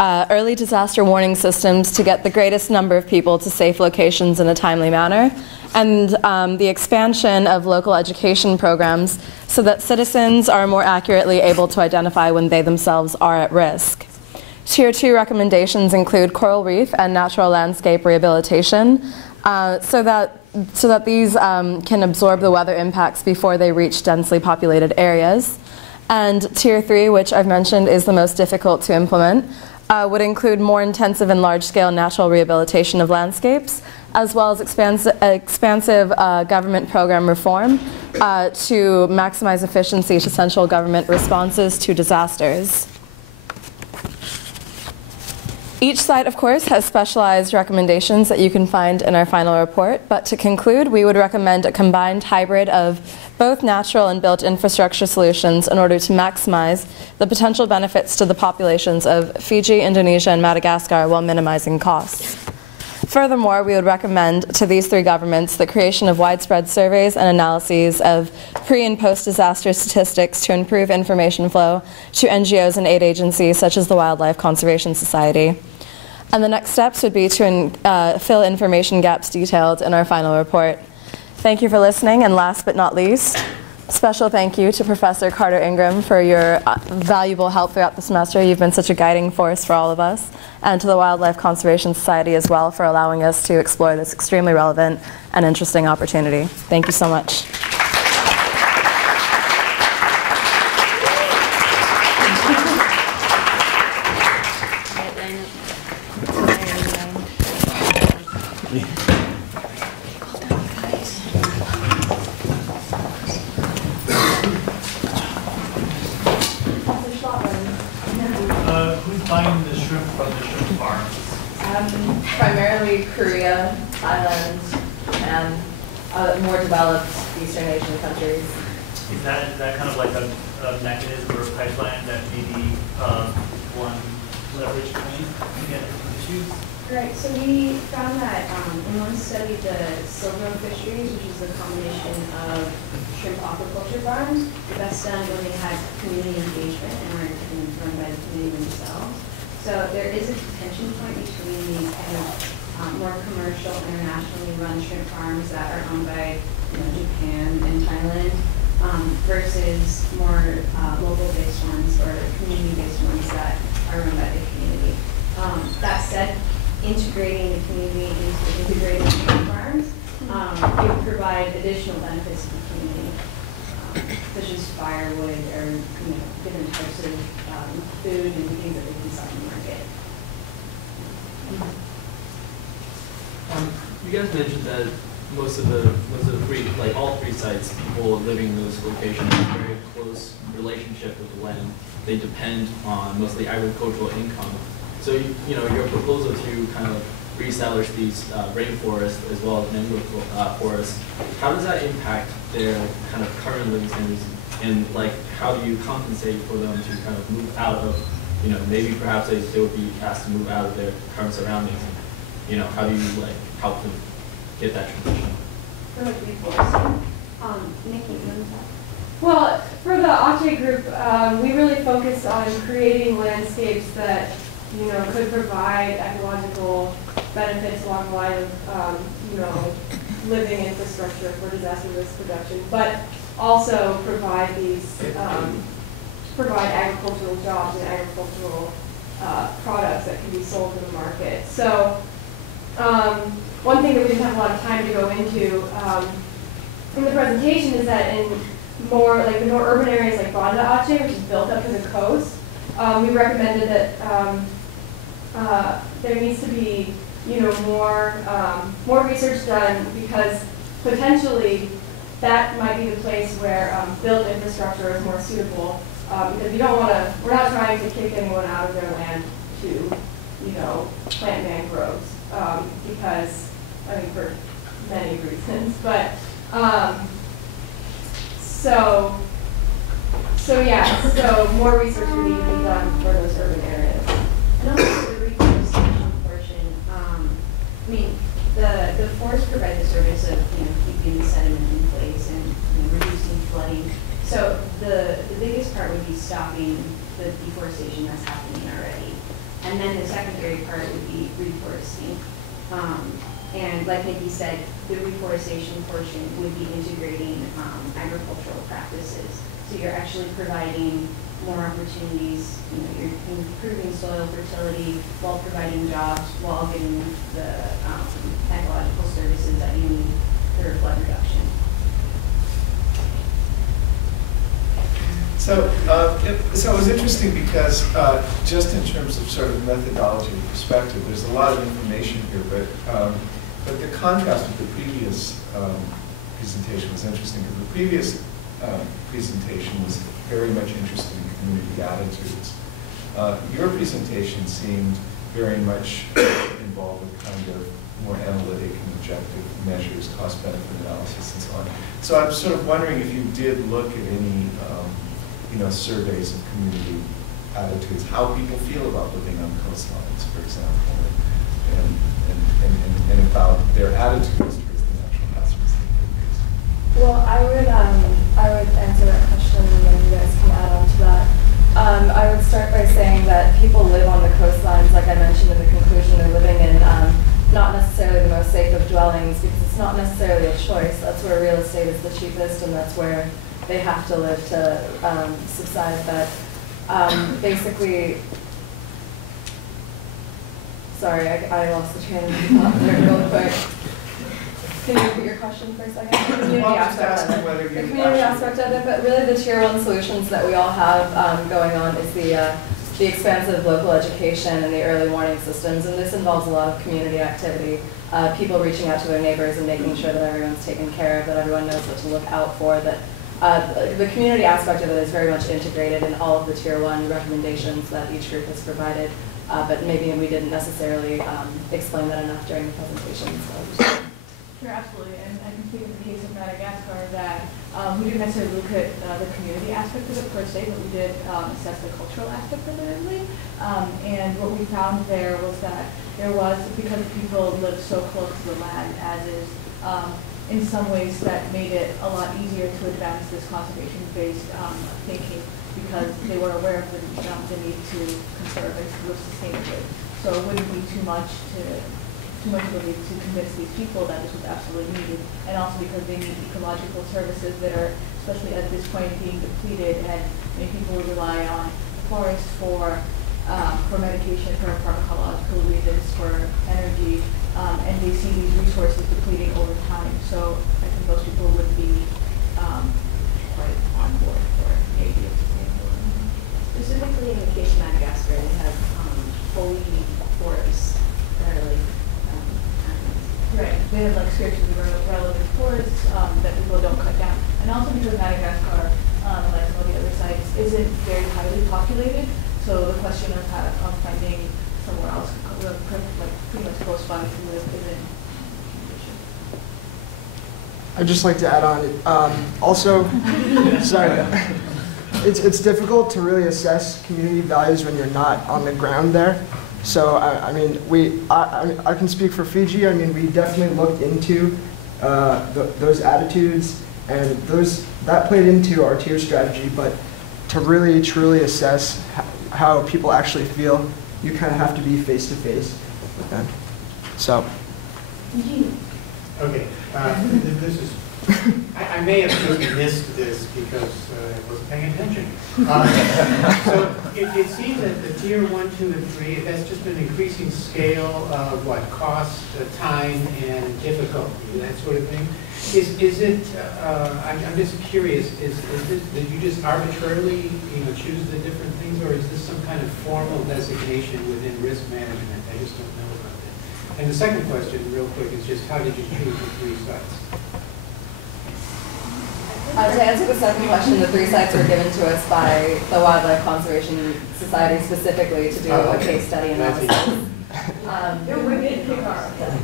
early disaster warning systems to get the greatest number of people to safe locations in a timely manner, and the expansion of local education programs so that citizens are more accurately able to identify when they themselves are at risk. Tier 2 recommendations include coral reef and natural landscape rehabilitation so that these can absorb the weather impacts before they reach densely populated areas. And Tier 3, which I've mentioned is the most difficult to implement, would include more intensive and large-scale natural rehabilitation of landscapes, as well as expansive government program reform to maximize efficiency to central government responses to disasters. Each site, of course, has specialized recommendations that you can find in our final report, but to conclude, we would recommend a combined hybrid of both natural and built infrastructure solutions in order to maximize the potential benefits to the populations of Fiji, Indonesia, and Madagascar while minimizing costs. Furthermore, we would recommend to these three governments the creation of widespread surveys and analyses of pre- and post-disaster statistics to improve information flow to NGOs and aid agencies such as the Wildlife Conservation Society. And the next steps would be to fill information gaps detailed in our final report. Thank you for listening, and last but not least, special thank you to Professor Carter Ingram for your valuable help throughout the semester. You've been such a guiding force for all of us, and to the Wildlife Conservation Society as well for allowing us to explore this extremely relevant and interesting opportunity. Thank you so much. Primarily Korea, Thailand, and more developed Eastern Asian countries. Is that kind of like a mechanism or a pipeline that maybe one leverage point to get issues? Right, so we found that in one study, the silver fisheries, which is the combination of shrimp aquaculture farms, best done when they had community engagement and were run by the community themselves. So there is a tension point between these kind of more commercial, internationally run shrimp farms that are owned by Japan and Thailand versus more local-based ones or community-based ones that are run by the community. That said, integrating the community into integrated shrimp farms would provide additional benefits to the community, such as firewood or different types of food and things that they can sell in the market. You guys mentioned that most of the three, like all three sites, people living in those locations have a very close relationship with the land. They depend on mostly agricultural income. So your proposal to kind of reestablish these rainforests as well as mangrove forests, how does that impact their kind of current living standards? And like, how do you compensate for them to kind of move out of, maybe perhaps they would be asked to move out of their current surroundings? How do you like help them get that transition? For like reforesting, Nikki, well, for the Aceh group, we really focused on creating landscapes that could provide ecological benefits along the line of living infrastructure for disaster risk reduction, but also provide agricultural jobs and agricultural products that can be sold in the market. So one thing that we didn't have a lot of time to go into in the presentation is that in the more urban areas like Banda Aceh, which is built up to the coast, we recommended that there needs to be more research done, because potentially that might be the place where built infrastructure is more suitable, because we're not trying to kick anyone out of their land to plant mangroves, because for many reasons, but so more research would need to be done for those urban areas. And also the reforestation portion, the forests provide the service of keeping the sediment in place and reducing flooding. So the biggest part would be stopping the deforestation that's happening already. And then the secondary part would be reforesting. And like Nikki said, the reforestation portion would be integrating agricultural practices. So you're actually providing more opportunities, you're improving soil fertility while providing jobs, while getting the ecological services that you need for flood reduction. So, so it was interesting because just in terms of sort of methodology and perspective, there's a lot of information here, but the contrast with the previous presentation was interesting, because the previous presentation was very much interested in community attitudes. Your presentation seemed very much involved with kind of more analytic and objective measures, cost-benefit analysis, and so on. So I'm sort of wondering if you did look at any surveys of community attitudes, how people feel about living on coastlines, for example, and about their attitudes towards the natural hazards that they face. Well, I would answer that question, and then you guys can add on to that. I would start by saying that people live on the coastlines, like I mentioned in the conclusion. They're living in not necessarily the most safe of dwellings, because it's not necessarily a choice. That's where real estate is the cheapest, and that's where they have to live to subside. But basically, sorry, I lost the train of thought there real quick. Can you repeat your question for a second? The community aspect of it. The community aspect of it, but really the Tier 1 solutions that we all have going on is the expansive local education and the early warning systems, and this involves a lot of community activity. People reaching out to their neighbors and making sure that everyone's taken care of, that everyone knows what to look out for, that the community aspect of it is very much integrated in all of the Tier 1 recommendations that each group has provided, but maybe we didn't necessarily explain that enough during the presentation. So. Sure, absolutely, and I can speak in the case of Madagascar that we didn't necessarily look at the community aspect of it per se, but we did assess the cultural aspect of it, I believe. And what we found there was that there was, because people lived so close to the land as is, in some ways that made it a lot easier to advance this conservation-based thinking, because they were aware of the need to conserve and live sustainably. So it wouldn't be too much of a leap to convince these people that this was absolutely needed, and also because they need ecological services that are, especially at this point, being depleted, and many people rely on forests for medication, for pharmacological reasons, for energy, and they see these resources depleting over time. So I think most people would be quite on board for the idea of sustainable. Specifically in the case of Madagascar, they have holy forests that are like right. They have like spiritually relevant forests that people don't cut down. And also because Madagascar, like some of the other sites, isn't very highly populated, so the question of finding somewhere else, like pretty much close by to live, isn't an issue. I'd just like to add on, also, sorry, it's difficult to really assess community values when you're not on the ground there. So, I mean, I can speak for Fiji. I mean, we definitely looked into those attitudes, and that played into our tier strategy, but to really, truly assess how people actually feel, you kind of have to be face-to-face with them. So. Okay, this is, I may have just missed this because I wasn't paying attention. So it seems that the tier 1, 2, and 3, that's just an increasing scale of what, cost, time, and difficulty, that sort of thing. Is it, I'm just curious, did you just arbitrarily choose the different things, or is this some kind of formal designation within risk management? I just don't know about that. And the second question, real quick, is just how did you choose the 3 sites? To answer the second question, the 3 sites were given to us by the Wildlife Conservation Society specifically to do a case study analysis. We didn't pick our own sites,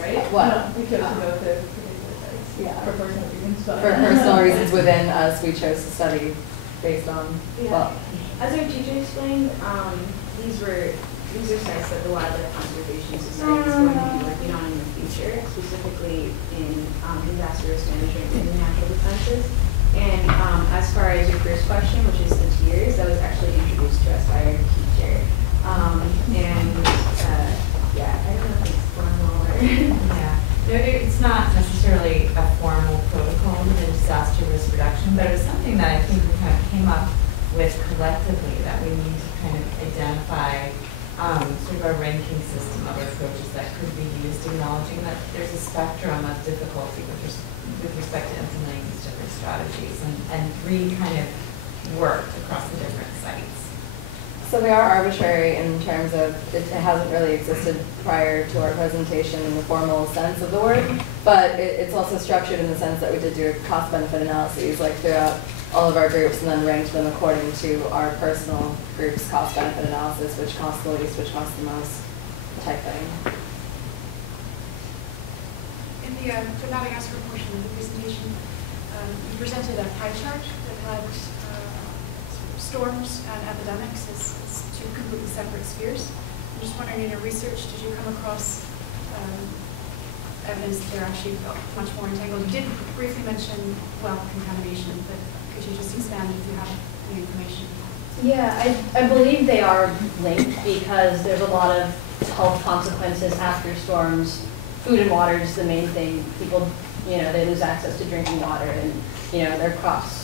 right? What? No, we chose to go to particular sites. Yeah. For personal reasons. For personal reasons within us, we chose to study based on, well. As our teacher explained, these are sites that the Wildlife Conservation Society is going to be working on in the future, specifically in disaster risk management and natural defenses. And as far as your first question, which is the tiers, that was actually introduced to us by our teacher. And Yeah, it's not necessarily a formal protocol within disaster risk reduction, but it was something that I think we kind of came up with collectively, that we need to kind of identify sort of a ranking system of approaches that could be used, acknowledging that there's a spectrum of difficulty with respect to implementing these different strategies, and three kind of worked across the different sites. So they are arbitrary in terms of it hasn't really existed prior to our presentation in the formal sense of the word, but it's also structured in the sense that we did do cost-benefit analyses like throughout all of our groups and then ranked them according to our personal group's cost-benefit analysis, which costs the least, which costs the most type thing. In the Madagascar portion of the presentation, you presented a pie chart that had storms and epidemics as two completely separate spheres. I'm just wondering, in your research, did you come across evidence that they're actually much more entangled? You did briefly mention, well, contamination, but could you just expand if you have any information? Yeah, I believe they are linked because there's a lot of health consequences after storms. Food and water is the main thing. People, they lose access to drinking water, and, their crops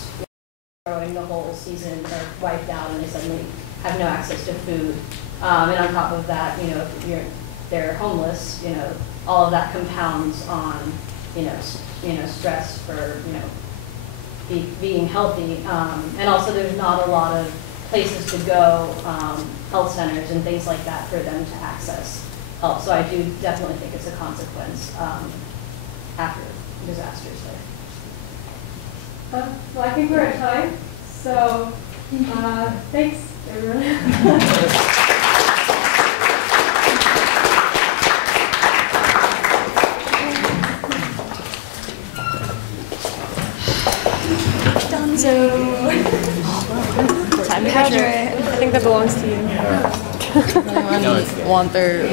growing the whole season are wiped out and they suddenly have no access to food. And on top of that, if they're homeless, all of that compounds on, stress for, being healthy. And also there's not a lot of places to go, health centers and things like that for them to access help. So I do definitely think it's a consequence after disasters there. Well, I think we're at time, so thanks, everyone. Time to graduate. I think that belongs to you. Anyone want their